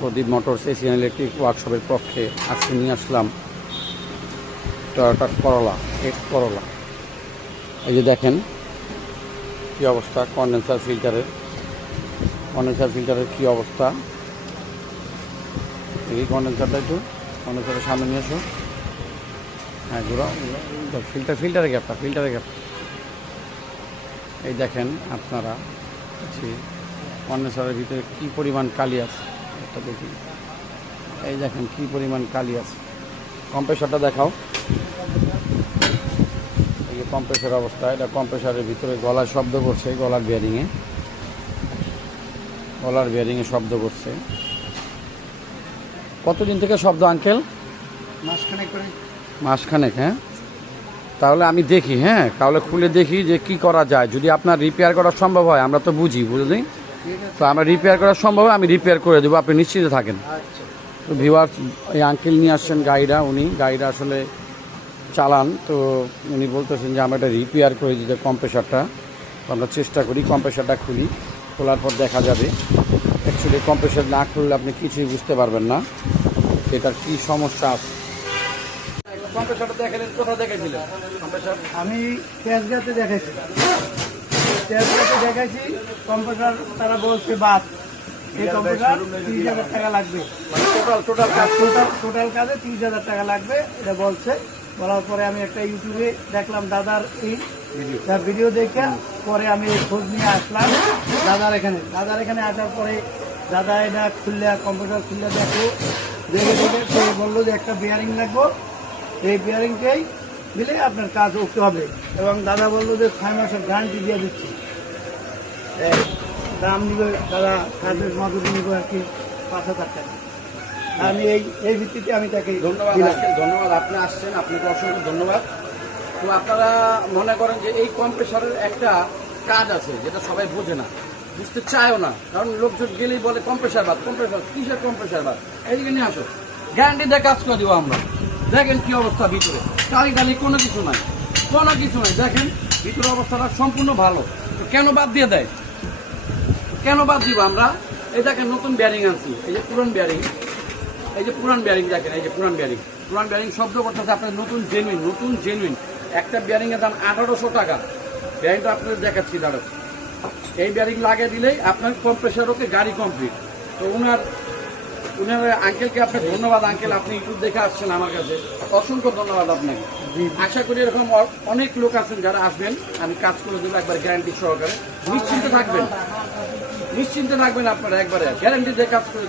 প্রদীপ motors Asian electric ওয়ার্কশপের পক্ষে আজকে নিয়ে আসলাম টয়োটা করলা, করলা। এই যে দেখেন কী অবস্থা কন্ডেন্সার ফিল্টারের কী অবস্থা। এই কন্ডেন্সারটা একটু কন্ডেন্সারের সামনে নিয়ে আসো। হ্যাঁ ঘুরাও, ফিল্টারের গ্যাপটা এই দেখেন আপনারা কন্ডেন্সারের ভিতরে কী পরিমাণ কালি আছে একটা দেখি। এই দেখেন কী পরিমাণ কালি আছে। কম্প্রেসরটা দেখাও। এই যে কম্প্রেসর অবস্থা, এটা কম্প্রেসরের ভিতরে গলার শব্দ করছে, গলার বিয়ারিংয়ে শব্দ করছে। কতদিন থেকে শব্দ আঙ্কেল? মাসখানেক। হ্যাঁ তাহলে আমি দেখি, হ্যাঁ তাহলে খুলে দেখি যে কি করা যায়। যদি আপনার রিপেয়ার করা সম্ভব হয়, আমরা তো বুঝি বুঝলি, তো আমরা রিপেয়ার করা সম্ভব হয় আমি রিপেয়ার করে দেবো, আপনি নিশ্চিত থাকেন। তো ভিউয়ার্স, এই আঙ্কেল নিয়ে আসছেন গাড়িটা, উনি গাড়িটা আসলে চালান, তো উনি বলতেছেন যে আমরা এটা রিপেয়ার করে দিতে কম্প্রেসরটা। আমরা চেষ্টা করি, কম্প্রেসরটা খুলি, খোলার পর দেখা যাবে। অ্যাকচুয়ালি কম্প্রেসর না খুললে আপনি কিছুই বুঝতে পারবেন না এটার কী সমস্যা আছে। কম্প্রেসরটা দেখেছিলেন, কোথায় দেখেছিলেন কম্প্রেসর? আমি তেজগাঁতে দেখাইছি, কম্প্রেসর তারা বলছে বাদ, এই কম্প্রেসর 30,000 টাকা লাগবে। টোটাল কাজে 30,000 টাকা লাগবে এটা বলছে। বলার পরে আমি একটা ইউটিউবে দেখলাম দাদার এই ভিডিও দেখে, পরে আমি খোঁজ নিয়ে আসলাম দাদার এখানে আসার পরে দাদা এটা কম্প্রেসর খুললে দেখে সে বললো যে একটা বিয়ারিং লাগবো, এই বিয়ারিংটাই দিলে আপনার কাজ উঠতে হবে। এবং দাদা বললো যে 6 মাসের গ্যারান্টি দিয়ে দিচ্ছি, দাম নিবে দাদা, কাজের মজুরি নিব আর কি 5,000 টাকা। আমি এই ভিত্তিতে আমি তাকে ধন্যবাদ। আপনি আসছেন, আপনাকে অসংখ্য ধন্যবাদ। তো আপনারা মনে করেন যে এই কম্প্রেসরের একটা কাজ আছে যেটা সবাই বোঝে না, বুঝতে চায়ও না, কারণ লোকজন গেলেই বলে কম্প্রেসর বাদ, কিসের কম্প্রেসর বাদ। এইদিকে নিয়ে আসো, গ্যারান্টি দিয়ে কাজ করে দেবো আমরা। দেখেন কি অবস্থা ভিতরে, টালি কোনো কিছু নাই। দেখেন ভিতরে অবস্থাটা সম্পূর্ণ ভালো। তো কেন বাদ দিয়ে দেয়, কেন বাদ দিব আমরা? এই দেখেন নতুন বিয়ারিং আনছি, এই যে পুরান বিয়ারিং, দেখেন এই যে পুরান বিয়ারিং শব্দ করতেছে আপনার নতুন জেনুইন। একটা বিয়ারিং এর দাম 1800 টাকা। বিয়ারিংটা আপনাদের দেখাচ্ছি দাঁড়ান। এই বিয়ারিং লাগিয়ে দিলেই আপনার কম্প্রেসর ওকে গাড়ি কমপ্লিট। তো উনার আঙ্কেলকে আপনি ধন্যবাদ। আঙ্কেল, আপনি ইউটিউব দেখে আসছেন আমার কাছে, অসংখ্য ধন্যবাদ আপনাকে। আশা করি এরকম অনেক লোক আছেন যারা আসবেন, আমি কাজ করে দেবো একবার গ্যারান্টি সহকারে। নিশ্চিন্তে থাকবেন আপনারা, একবারে গ্যারান্টি দিয়ে কাজ করে